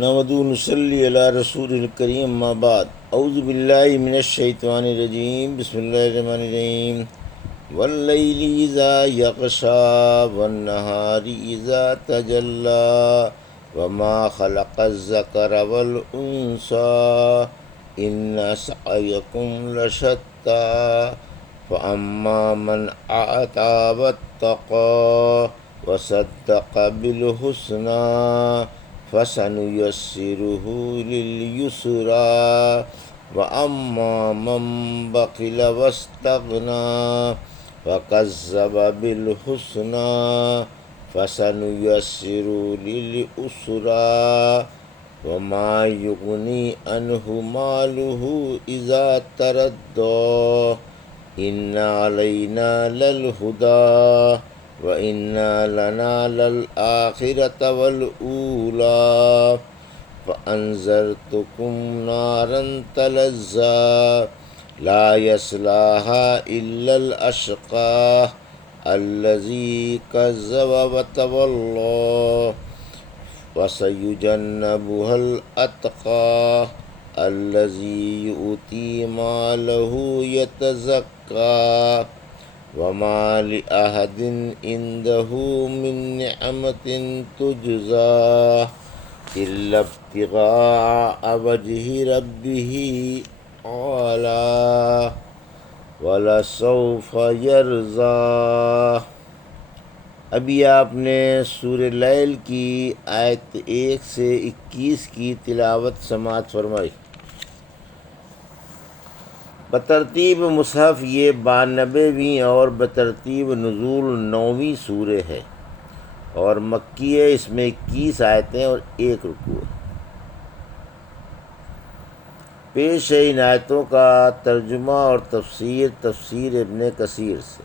نحمدہ و نصلی علی رسول الکریم اما بعد اعوذ باللہ من الشیطان الرجیم بسم اللہ الرحمن الرحیم واللیل اذا یغشی والنہار اذا تجلی وما خلق الذکر والانثی ان سعیکم لشتی فاما من اعطی واتقی وصدق بالحسنی فَسَنُيَسِّرُهُ لِلْيُسْرَىٰ وَأَمَّا مَن بَخِلَ وَاسْتَغْنَىٰ وَكَذَّبَ بِالْحُسْنَىٰ فَسَنُيَسِّرُهُ لِلْعُسْرَىٰ وَمَا يُغْنِي عَنْهُ مَالُهُ إِذَا تَرَدَّىٰ إِنَّ عَلَيْنَا لَلْهُدَىٰ وَإِنَّا لَنَا لَلْآخِرَةَ وَالْأُولَىٰ فَأَنذَرْتُكُمْ نَارًا تَلَظَّىٰ لَا يَصْلَاهَا إِلَّا الْأَشْقَى الَّذِي كَذَّبَ وَتَوَلَّىٰ وَسَيُجَنَّبُهَا الْأَتْقَى الَّذِي يُؤْتِي مَالَهُ يَتَزَكَّىٰ وَمَا لِأَحَدٍ عِندَهُ مِن نِّعْمَةٍ تُجْزَىٰ إِلَّا ابْتِغَاءَ وَجْهِ رَبِّهِ الْأَعْلَىٰ وَلَسَوْفَ يَرْضَىٰ۔ ابھی آپ نے سورہ لیل کی آیت 1 سے 21 کی تلاوت سماعت فرمائی۔ بترتیب مصحف یہ 92ویں اور بترتیب نزول 9ویں سورہ ہے اور مکی ہے۔ اس میں 21 آیتیں اور 1 رکوع ہے۔ پیش ہے ان آیتوں کا ترجمہ اور تفسیر ابن کثیر سے۔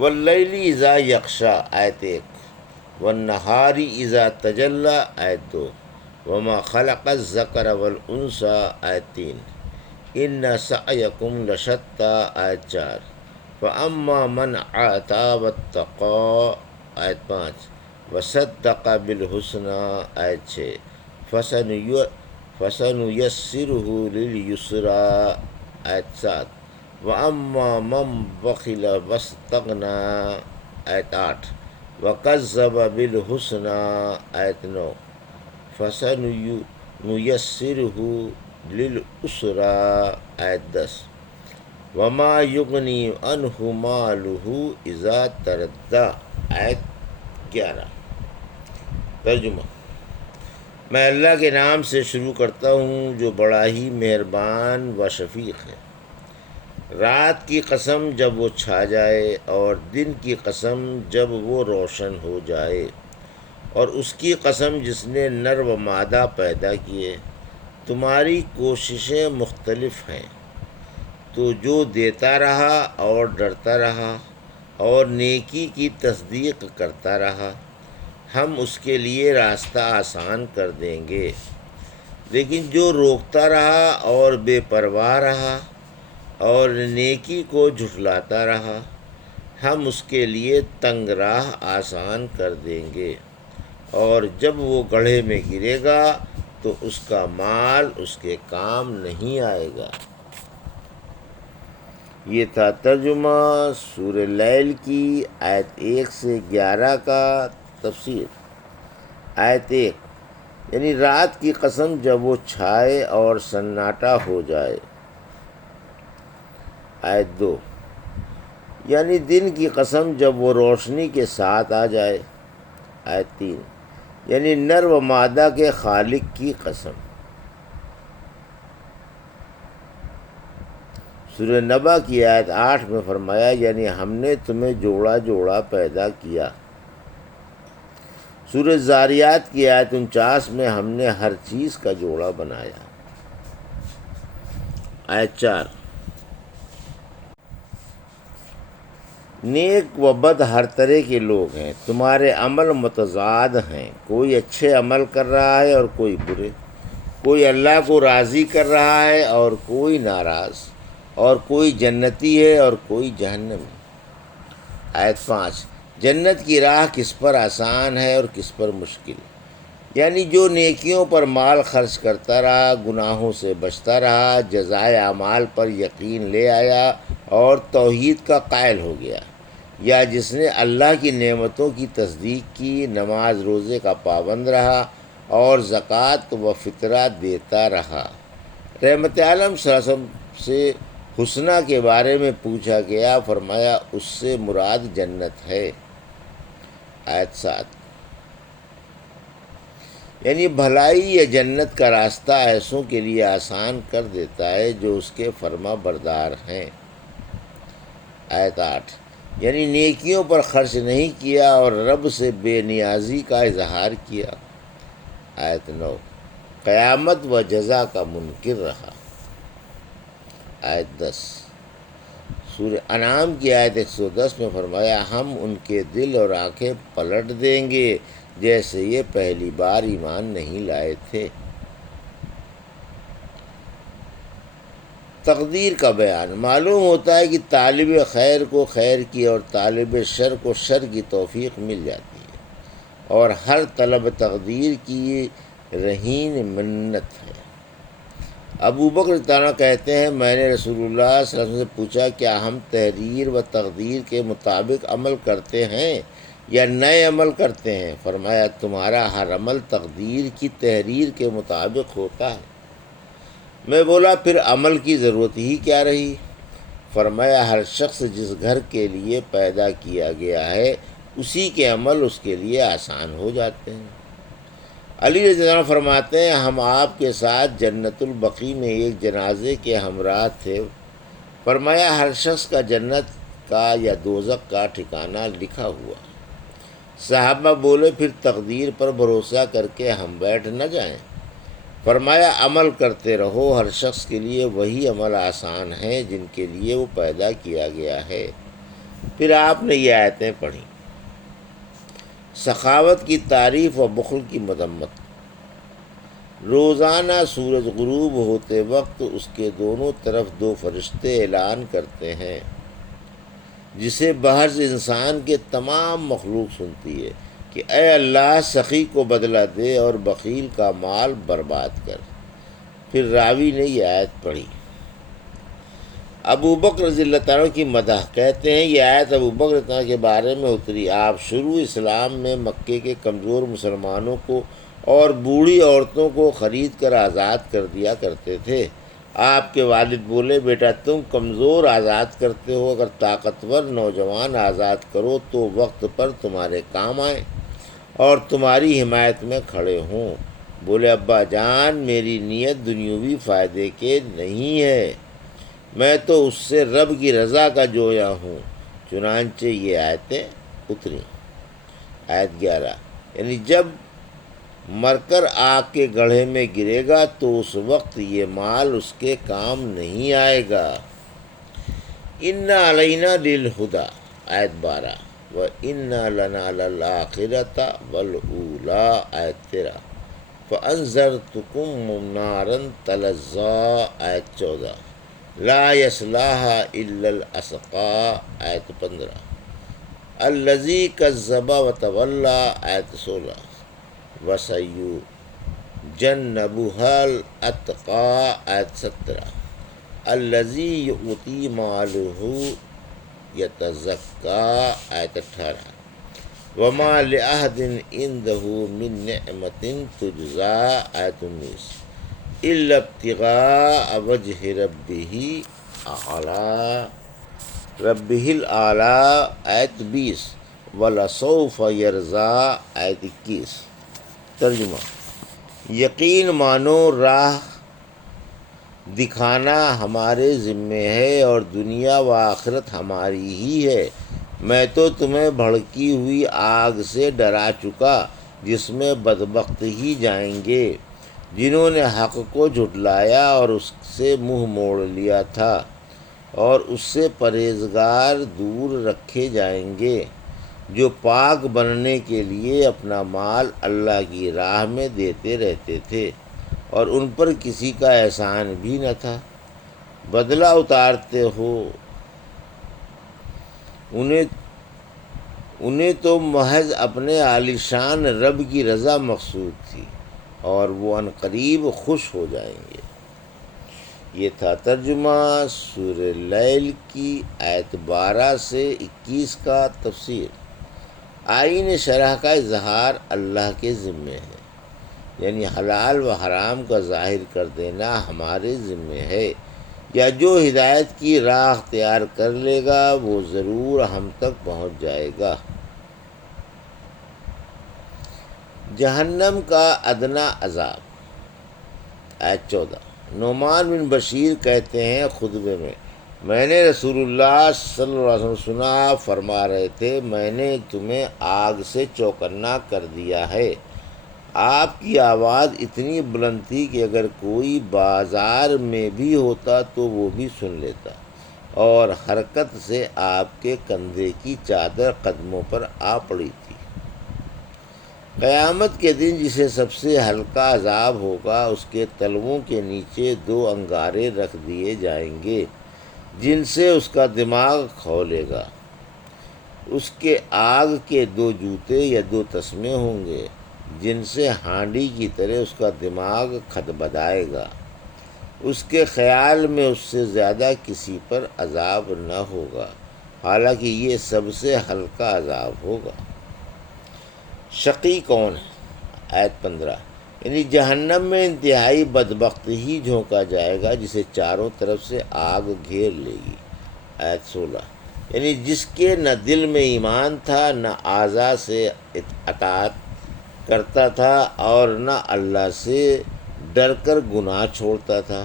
واللیل اذا یغشی آیت 1، والنہار اذا تجلی آیت 2، وما خلق الذکر والانثی آیت 3، ان سعیکم لشتی آیت 4، فاما من اعطی واتقی آیت 5، وصدق بالحسنی آیت 6، فسنیسرہ للیسری آیت 7، واما من بخل واستغنی آیت 8، وکذب بالحسنی آیت 9، فسنیسرہ للعسری آیت 10، وما یغنی عنہ مالہ اذا تردی آیت 11۔ ترجمہ۔ میں اللہ کے نام سے شروع کرتا ہوں جو بڑا ہی مہربان و شفیق ہے۔ رات کی قسم جب وہ چھا جائے اور دن کی قسم جب وہ روشن ہو جائے، اور اس کی قسم جس نے نر و مادہ پیدا کیے۔ تمہاری کوششیں مختلف ہیں، تو جو دیتا رہا اور ڈرتا رہا اور نیکی کی تصدیق کرتا رہا، ہم اس کے لیے راستہ آسان کر دیں گے۔ لیکن جو روکتا رہا اور بے پرواہ رہا اور نیکی کو جھٹلاتا رہا، ہم اس کے لیے تنگ راہ آسان کر دیں گے، اور جب وہ گڑھے میں گرے گا تو اس کا مال اس کے کام نہیں آئے گا۔ یہ تھا ترجمہ سورہ لیل کی آیت 1 سے 11 کا۔ تفسیر۔ آیت 1 یعنی رات کی قسم جب وہ چھائے اور سناٹا ہو جائے۔ آیت 2 یعنی دن کی قسم جب وہ روشنی کے ساتھ آ جائے۔ آیت 3 یعنی نر و مادہ کے خالق کی قسم۔ سورہ نبا کی آیت 8 میں فرمایا یعنی ہم نے تمہیں جوڑا جوڑا پیدا کیا۔ سورہ زاریات کی آیت 49 میں ہم نے ہر چیز کا جوڑا بنایا۔ آیت 4 نیک و بد ہر طرح کے لوگ ہیں، تمہارے عمل متضاد ہیں، کوئی اچھے عمل کر رہا ہے اور کوئی برے، کوئی اللہ کو راضی کر رہا ہے اور کوئی ناراض، اور کوئی جنتی ہے اور کوئی جہنمی۔ آیت 5 جنت کی راہ کس پر آسان ہے اور کس پر مشکل، یعنی جو نیکیوں پر مال خرچ کرتا رہا، گناہوں سے بچتا رہا، جزائے اعمال پر یقین لے آیا اور توحید کا قائل ہو گیا، یا جس نے اللہ کی نعمتوں کی تصدیق کی، نماز روزے کا پابند رہا اور زکوٰۃ و فطرہ دیتا رہا۔ رحمت عالم صلی اللہ علیہ وسلم سے حسنہ کے بارے میں پوچھا گیا، فرمایا اس سے مراد جنت ہے۔ آیت 7۔ یعنی بھلائی یا جنت کا راستہ ایسوں کے لیے آسان کر دیتا ہے جو اس کے فرما بردار ہیں۔ آیت 8۔ یعنی نیکیوں پر خرچ نہیں کیا اور رب سے بے نیازی کا اظہار کیا۔ آیت 9۔ قیامت و جزا کا منکر رہا۔ آیت 10۔ سورہ انعام کی آیت 110 میں فرمایا، ہم ان کے دل اور آنکھیں پلٹ دیں گے جیسے یہ پہلی بار ایمان نہیں لائے تھے۔ تقدیر کا بیان۔ معلوم ہوتا ہے کہ طالب خیر کو خیر کی اور طالب شر کو شر کی توفیق مل جاتی ہے، اور ہر طلب تقدیر کی رہین منت ہے۔ ابو بکر رضی اللہ عنہ کہتے ہیں، میں نے رسول اللہ صلی اللہ علیہ وسلم سے پوچھا، کیا ہم تحریر و تقدیر کے مطابق عمل کرتے ہیں یا نئے عمل کرتے ہیں؟ فرمایا، تمہارا ہر عمل تقدیر کی تحریر کے مطابق ہوتا ہے۔ میں بولا، پھر عمل کی ضرورت ہی کیا رہی؟ فرمایا، ہر شخص جس گھر کے لیے پیدا کیا گیا ہے اسی کے عمل اس کے لیے آسان ہو جاتے ہیں۔ علی رضی اللہ عنہ فرماتے ہیں، ہم آپ کے ساتھ جنت البقیع میں ایک جنازے کے ہمراہ تھے۔ فرمایا، ہر شخص کا جنت کا یا دوزخ کا ٹھکانہ لکھا ہوا۔ صحابہ بولے، پھر تقدیر پر بھروسہ کر کے ہم بیٹھ نہ جائیں؟ فرمایا، عمل کرتے رہو، ہر شخص کے لیے وہی عمل آسان ہیں جن کے لیے وہ پیدا کیا گیا ہے۔ پھر آپ نے یہ آیتیں پڑھیں۔ سخاوت کی تعریف و بخل کی مذمت۔ روزانہ سورج غروب ہوتے وقت اس کے دونوں طرف دو فرشتے اعلان کرتے ہیں، جسے بحث انسان کے تمام مخلوق سنتی ہے کہ اے اللہ، سخی کو بدلہ دے اور بخیل کا مال برباد کر۔ پھر راوی نے یہ آیت پڑھی۔ ابو بکر رضی اللہ عنہ کی مدح۔ کہتے ہیں، یہ آیت ابو بکر رضی اللہ عنہ کے بارے میں اتری۔ آپ شروع اسلام میں مکے کے کمزور مسلمانوں کو اور بوڑھی عورتوں کو خرید کر آزاد کر دیا کرتے تھے۔ آپ کے والد بولے، بیٹا تم کمزور آزاد کرتے ہو، اگر طاقتور نوجوان آزاد کرو تو وقت پر تمہارے کام آئیں اور تمہاری حمایت میں کھڑے ہوں۔ بولے، ابا جان، میری نیت دنیاوی فائدے کے نہیں ہے، میں تو اس سے رب کی رضا کا جویا ہوں۔ چنانچہ یہ آیتیں اتریں۔ آیت 11۔ یعنی جب مر کر آگ کے گڑھے میں گرے گا تو اس وقت یہ مال اس کے کام نہیں آئے گا۔ اِنَّ عَلَيْنَا لِلْهُدَىٰ۔ آیت 12۔ وَإِنَّ لَنَا لَلْآخِرَةَ وَالْأُولَىٰ۔ آیت 13۔ فَأَنذَرْتُكُم نَّارًا تَلَظَّىٰ۔ آیت 14۔ لا يصلاها الا الاشقى۔ آیت 15۔ الذی کذب وتولی۔ آیت 16۔ وسیجنبها الاتقی۔ آیت 17۔ الذی یؤتی مالہ یتزکی۔ آیت 18۔ وما لأحد عنده من نعمة تجزی۔ آیت 19۔ الا ابتغاء وجہ ربہ الاعلیٰ۔ آیت 20۔ ولسوف یرضی۔ آیت 21۔ ترجمہ۔ یقین مانو، راہ دکھانا ہمارے ذمے ہے اور دنیا و آخرت ہماری ہی ہے۔ میں تو تمہیں بھڑکی ہوئی آگ سے ڈرا چکا جس میں بدبخت ہی جائیں گے جنہوں نے حق کو جھٹلایا اور اس سے منہ موڑ لیا تھا، اور اس سے پرہیزگار دور رکھے جائیں گے جو پاک بننے کے لیے اپنا مال اللہ کی راہ میں دیتے رہتے تھے اور ان پر کسی کا احسان بھی نہ تھا۔ بدلہ اتارتے ہو انہیں تو محض اپنے عالیشان رب کی رضا مقصود تھی، اور وہ عنقریب خوش ہو جائیں گے۔ یہ تھا ترجمہ سورہ لیل کی آیت 12 سے 21 کا تفسیر۔ آئین شرح کا اظہار اللہ کے ذمے ہے، یعنی حلال و حرام کا ظاہر کر دینا ہمارے ذمے ہے، یا جو ہدایت کی راہ اختیار کر لے گا وہ ضرور ہم تک پہنچ جائے گا۔ جہنم کا ادنا عذاب، آیت 14۔ نعمان بن بشیر کہتے ہیں خطبے میں نے رسول اللہ صلی اللہ علیہ وسلم سنا، فرما رہے تھے میں نے تمہیں آگ سے چوکنا کر دیا ہے۔ آپ کی آواز اتنی بلند تھی کہ اگر کوئی بازار میں بھی ہوتا تو وہ بھی سن لیتا، اور حرکت سے آپ کے کندھے کی چادر قدموں پر آ پڑی تھی۔ قیامت کے دن جسے سب سے ہلکا عذاب ہوگا، اس کے تلووں کے نیچے 2 انگارے رکھ دیے جائیں گے جن سے اس کا دماغ کھولے گا۔ اس کے آگ کے 2 جوتے یا 2 تسمے ہوں گے جن سے ہانڈی کی طرح اس کا دماغ کھدبدائے گا۔ اس کے خیال میں اس سے زیادہ کسی پر عذاب نہ ہوگا، حالانکہ یہ سب سے ہلکا عذاب ہوگا۔ شقی کون ہے؟ آیت 15۔ یعنی جہنم میں انتہائی بدبخت ہی جھونکا جائے گا جسے چاروں طرف سے آگ گھیر لے گی۔ آیت 16۔ یعنی جس کے نہ دل میں ایمان تھا، نہ اعضاء سے اطاعت کرتا تھا، اور نہ اللہ سے ڈر کر گناہ چھوڑتا تھا۔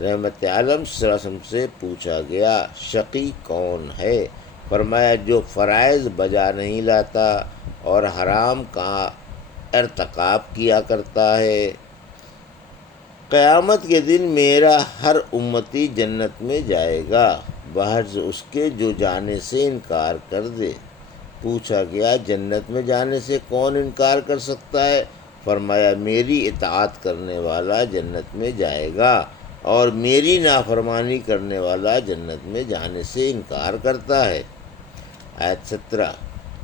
رحمت عالم صلی اللہ علیہ وسلم سے پوچھا گیا شقی کون ہے؟ فرمایا جو فرائض بجا نہیں لاتا اور حرام کا ارتکاب کیا کرتا ہے۔ قیامت کے دن میرا ہر امتی جنت میں جائے گا بحرز اس کے جو جانے سے انکار کر دے۔ پوچھا گیا جنت میں جانے سے کون انکار کر سکتا ہے؟ فرمایا میری اطاعت کرنے والا جنت میں جائے گا، اور میری نافرمانی کرنے والا جنت میں جانے سے انکار کرتا ہے۔ آیت 17۔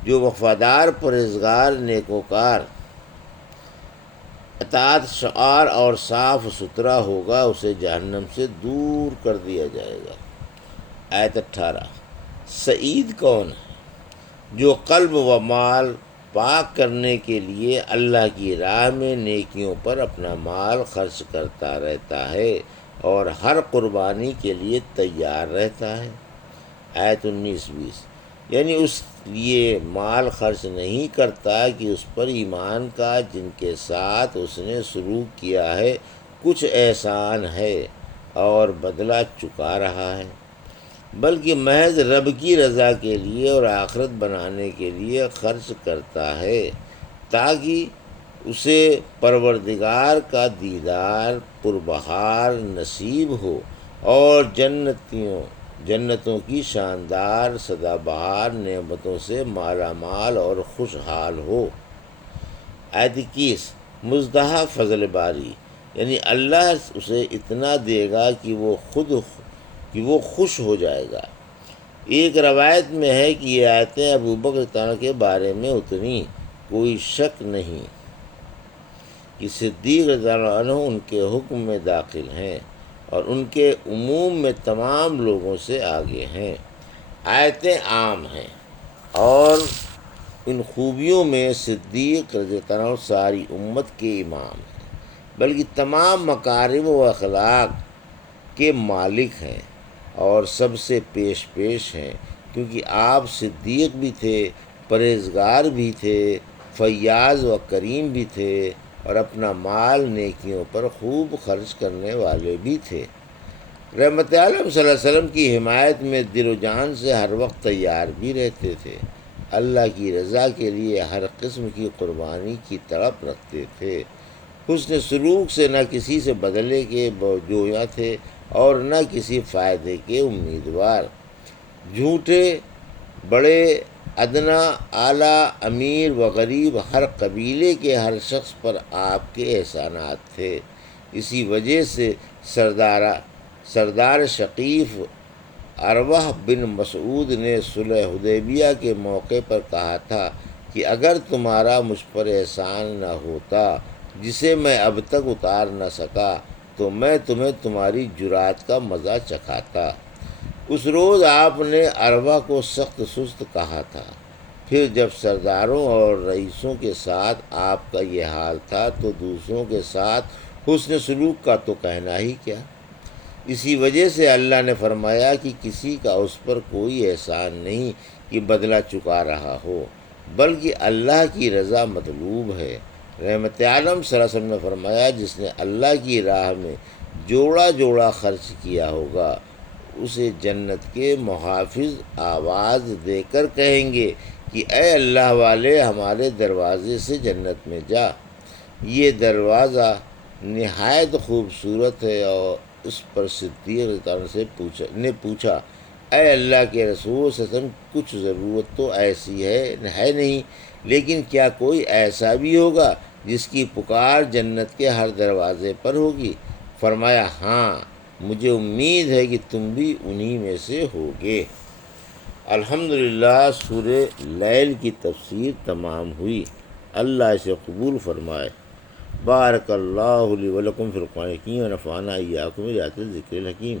جو وفادار پرہیزگار نیکوکار اطاعت شعار اور صاف ستھرا ہوگا اسے جہنم سے دور کر دیا جائے گا۔ آیت 18۔ سعید کون ہے؟ جو قلب و مال پاک کرنے کے لیے اللہ کی راہ میں نیکیوں پر اپنا مال خرچ کرتا رہتا ہے اور ہر قربانی کے لیے تیار رہتا ہے۔ آیت 19-20۔ یعنی اس لیے مال خرچ نہیں کرتا کہ اس پر ایمان کا جن کے ساتھ اس نے سلوک کیا ہے کچھ احسان ہے اور بدلہ چکا رہا ہے، بلکہ محض رب کی رضا کے لیے اور آخرت بنانے کے لیے خرچ کرتا ہے تاکہ اسے پروردگار کا دیدار پربہار نصیب ہو اور جنتوں کی شاندار سدا بہار نعمتوں سے مالا مال اور خوشحال ہو۔ آیت 21۔ مزدہ فضل باری، یعنی اللہ اسے اتنا دے گا کہ وہ خوش ہو جائے گا۔ ایک روایت میں ہے کہ یہ آیتیں ابوبکر رضی اللہ عنہ کے بارے میں اتری، کوئی شک نہیں کہ صدیق رضی اللہ عنہ ان کے حکم میں داخل ہیں اور ان کے عموم میں تمام لوگوں سے آگے ہیں۔ آیتیں عام ہیں اور ان خوبیوں میں صدیق رضی اللہ عنہ ساری امت کے امام ہیں، بلکہ تمام مکارم و اخلاق کے مالک ہیں اور سب سے پیش ہیں، کیونکہ آپ صدیق بھی تھے، پرہیزگار بھی تھے، فیاض و کریم بھی تھے، اور اپنا مال نیکیوں پر خوب خرچ کرنے والے بھی تھے۔ رحمت عالم صلی اللہ علیہ وسلم کی حمایت میں دل و جان سے ہر وقت تیار بھی رہتے تھے، اللہ کی رضا کے لیے ہر قسم کی قربانی کی تڑپ رکھتے تھے، حسن سلوک سے نہ کسی سے بدلے کے جویا تھے اور نہ کسی فائدے کے امیدوار۔ جھوٹے بڑے ادنا اعلیٰ امیر و غریب ہر قبیلے کے ہر شخص پر آپ کے احسانات تھے۔ اسی وجہ سے سردار ثقیف اروہ بن مسعود نے صلح حدیبیہ کے موقع پر کہا تھا کہ اگر تمہارا مجھ پر احسان نہ ہوتا جسے میں اب تک اتار نہ سکا تو میں تمہیں تمہاری جرات کا مزہ چکھاتا۔ اس روز آپ نے اروہ کو سخت سست کہا تھا۔ پھر جب سرداروں اور رئیسوں کے ساتھ آپ کا یہ حال تھا تو دوسروں کے ساتھ حسن سلوک کا تو کہنا ہی کیا۔ اسی وجہ سے اللہ نے فرمایا کہ کسی کا اس پر کوئی احسان نہیں کہ بدلہ چکا رہا ہو، بلکہ اللہ کی رضا مطلوب ہے۔ رحمت عالم صلی اللہ علیہ وسلم نے فرمایا جس نے اللہ کی راہ میں جوڑا جوڑا خرچ کیا ہوگا اسے جنت کے محافظ آواز دے کر کہیں گے کہ اے اللہ والے ہمارے دروازے سے جنت میں جا۔ یہ دروازہ نہایت خوبصورت ہے۔ اور اس پر صدیق رضی اللہ عنہ نے پوچھا اے اللہ کے رسول صلی اللہ علیہ وسلم کچھ ضرورت تو ایسی ہے نہیں، لیکن کیا کوئی ایسا بھی ہوگا جس کی پکار جنت کے ہر دروازے پر ہوگی؟ فرمایا ہاں، مجھے امید ہے کہ تم بھی انہی میں سے ہوگے۔ الحمدللہ سورہ لیل کی تفسیر تمام ہوئی۔ اللہ اسے قبول فرمائے۔ بارک اللہ لی ولکم فی القرآن الحکیم ونفعنا ایاکم بآیات الذکر الحکیم۔